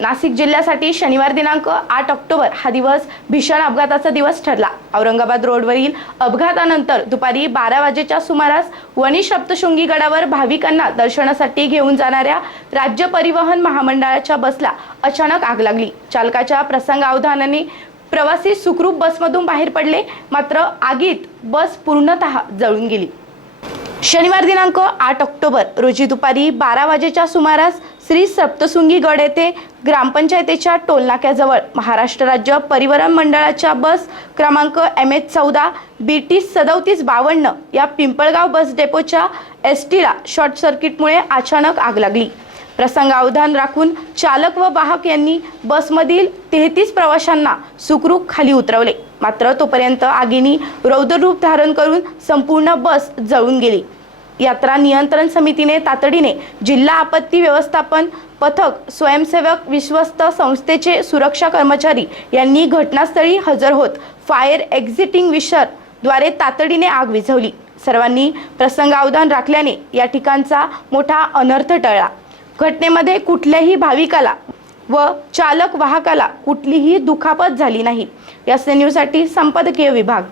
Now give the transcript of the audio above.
नाशिक जिल्ह्यासाठी शनिवार दिनांक आठ ऑक्टोबर हा दिवस भीषण अपघाताचा दिवस ठरला. औरंगाबाद रोडवरील अपघातानंतर दुपारी बारा वाजेच्या सुमारास वणी सप्तशृंगी गडावर भाविकांना दर्शनासाठी घेऊन जाणाऱ्या राज्य परिवहन महामंडळाच्या बसला अचानक आग लागली. चालकाच्या प्रसंगावधानाने प्रवासी सुखरूप बसमधून बाहेर पडले मात्र आगीत बस पूर्णतः जळून गेली. शनिवार दिनांक आठ ऑक्टोबर रोजी दुपारी बारा वाजेच्या सुमारास श्री सप्तसुंगी गड येथे ग्रामपंचायतीच्या टोलनाक्याजवळ महाराष्ट्र राज्य परिवहन मंडळाच्या बस क्रमांक एम एच चौदा बी टी सदोतीस बावन्न या पिंपळगाव बस डेपोच्या एस टीला शॉर्ट सर्किटमुळे अचानक आग लागली. प्रसंगावधान राखून चालक व वाहक यांनी बसमधील तेहतीस प्रवाशांना सुखरूप खाली उतरवले. मात्र तोपर्यंत आगीनी रौद्ररूप धारण करून संपूर्ण बस जळून गेली. यात्रा नियंत्रण समितीने तातडीने जिल्हा आपत्ती व्यवस्थापन पथक स्वयंसेवक विश्वस्त संस्थेचे सुरक्षा कर्मचारी यांनी घटनास्थळी हजर होत फायर एक्झिटिंग विशरद्वारे तातडीने आग विझवली. सर्वांनी प्रसंगावधान राखल्याने या ठिकाणचा मोठा अनर्थ टळला. घटनेमध्ये कुठल्याही भाविकाला व चालक वाहकाला कुठलीही दुखापत झाली नाही. या न्यूजसाठी संपादकीय विभाग.